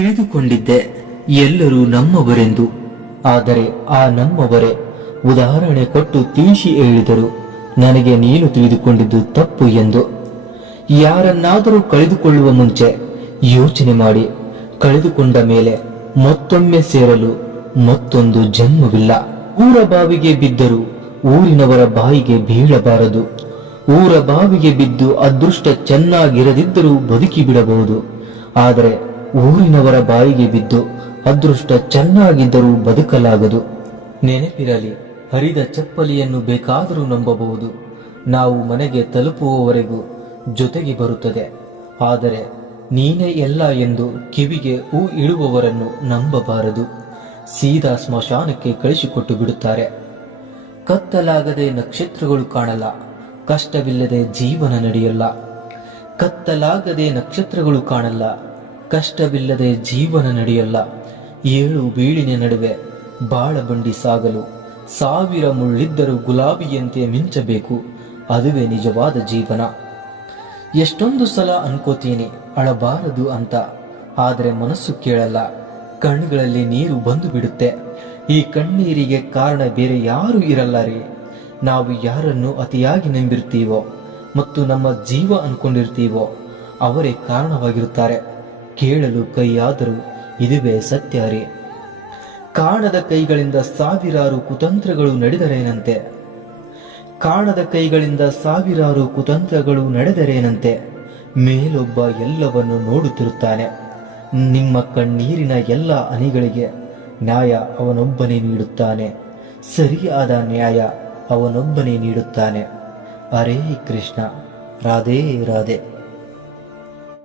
ತಿಳಿದುಕೊಂಡಿದ್ದೆ ಎಲ್ಲರೂ ನಮ್ಮವರೆಂದು. ಆದರೆ ಆ ನಮ್ಮವರೇ ಉದಾಹರಣೆ ಕೊಟ್ಟು ತಿಳಿಸಿ ಹೇಳಿದರು ನನಗೆ ನೀನು ತಿಳಿದುಕೊಂಡಿದ್ದು ತಪ್ಪು ಎಂದು. ಯಾರನ್ನಾದರೂ ಕಳೆದುಕೊಳ್ಳುವ ಮುಂಚೆ ಯೋಚನೆ ಮಾಡಿ, ಕಳೆದುಕೊಂಡ ಮೇಲೆ ಮತ್ತೊಮ್ಮೆ ಸೇರಲು ಮತ್ತೊಂದು ಜನ್ಮವಿಲ್ಲ. ಊರ ಬಾವಿಗೆ ಬಿದ್ದರೂ ಊರಿನವರ ಬಾಯಿಗೆ ಬೀಳಬಾರದು. ಊರ ಬಾವಿಗೆ ಬಿದ್ದು ಅದೃಷ್ಟ ಚೆನ್ನಾಗಿರದಿದ್ದರೂ ಬದುಕಿ ಬಿಡಬಹುದು. ಆದರೆ ಊರಿನವರ ಬಾಯಿಗೆ ಬಿದ್ದು ಅದೃಷ್ಟ ಚೆನ್ನಾಗಿದ್ದರೂ ಬದುಕಲಾಗದು. ನೆನಪಿರಲಿ, ಹರಿದ ಚಪ್ಪಲಿಯನ್ನು ಬೇಕಾದರೂ ನಂಬಬಹುದು, ನಾವು ಮನೆಗೆ ತಲುಪುವವರೆಗೂ ಜೊತೆಗೆ ಬರುತ್ತದೆ. ಆದರೆ ನೀನೇ ಎಲ್ಲ ಎಂದು ಕಿವಿಗೆ ಹೂ ಇಡುವವರನ್ನು ನಂಬಬಾರದು. ಸೀದಾ ಸ್ಮಶಾನಕ್ಕೆ ಕಳಿಸಿಕೊಟ್ಟು ಬಿಡುತ್ತಾರೆ. ಕತ್ತಲಾಗದೆ ನಕ್ಷತ್ರಗಳು ಕಾಣಲ್ಲ, ಕಷ್ಟವಿಲ್ಲದೆ ಜೀವನ ನಡೆಯಲ್ಲ. ಕತ್ತಲಾಗದೆ ನಕ್ಷತ್ರಗಳು ಕಾಣಲ್ಲ, ಕಷ್ಟವಿಲ್ಲದೆ ಜೀವನ ನಡೆಯಲ್ಲ. ಏಳು ಬೀಳಿನ ನಡುವೆ ಬಾಳ ಬಂಡಿ ಸಾಗಲು 1000 ಮುಳ್ಳಿದ್ದರೂ ಗುಲಾಬಿಯಂತೆ ಮಿಂಚಬೇಕು. ಅದುವೇ ನಿಜವಾದ ಜೀವನ. ಎಷ್ಟೊಂದು ಸಲ ಅನ್ಕೋತೀನಿ ಅಳಬಾರದು ಅಂತ, ಆದರೆ ಮನಸ್ಸು ಕೇಳಲ್ಲ. ಕಣ್ಣುಗಳಲ್ಲಿ ನೀರು ಬಂದು ಬಿಡುತ್ತೆ. ಈ ಕಣ್ಣೀರಿಗೆ ಕಾರಣ ಬೇರೆ ಯಾರೂ ಇರಲ್ಲ ರೀ. ನಾವು ಯಾರನ್ನು ಅತಿಯಾಗಿ ನಂಬಿರ್ತೀವೋ ಮತ್ತು ನಮ್ಮ ಜೀವ ಅನ್ಕೊಂಡಿರ್ತೀವೋ ಅವರೇ ಕಾರಣವಾಗಿರುತ್ತಾರೆ. ಕೇಳಲು ಕೈಯಾದರೂ ಇದುವೇ ಸತ್ಯ ರೀ. ಕಾಣದ ಕೈಗಳಿಂದ ಸಾವಿರಾರು ಕುತಂತ್ರಗಳು ನಡೆದರೇನಂತೆ, ಕಾಣದ ಕೈಗಳಿಂದ ಸಾವಿರಾರು ಕುತಂತ್ರಗಳು ನಡೆದರೇನಂತೆ. ಮೇಲೊಬ್ಬ ಎಲ್ಲವನ್ನು ನೋಡುತ್ತಿರುತ್ತಾನೆ. ನಿಮ್ಮ ಕಣ್ಣೀರಿನ ಎಲ್ಲ ಹನಿಗಳಿಗೆ ನ್ಯಾಯ ಅವನೊಬ್ಬನೇ ನೀಡುತ್ತಾನೆ. ಸರಿಯಾದ ನ್ಯಾಯ ಅವನೊಬ್ಬನೇ ನೀಡುತ್ತಾನೆ. ಹರೇ ಕೃಷ್ಣ. ರಾಧೇ ರಾಧೆ.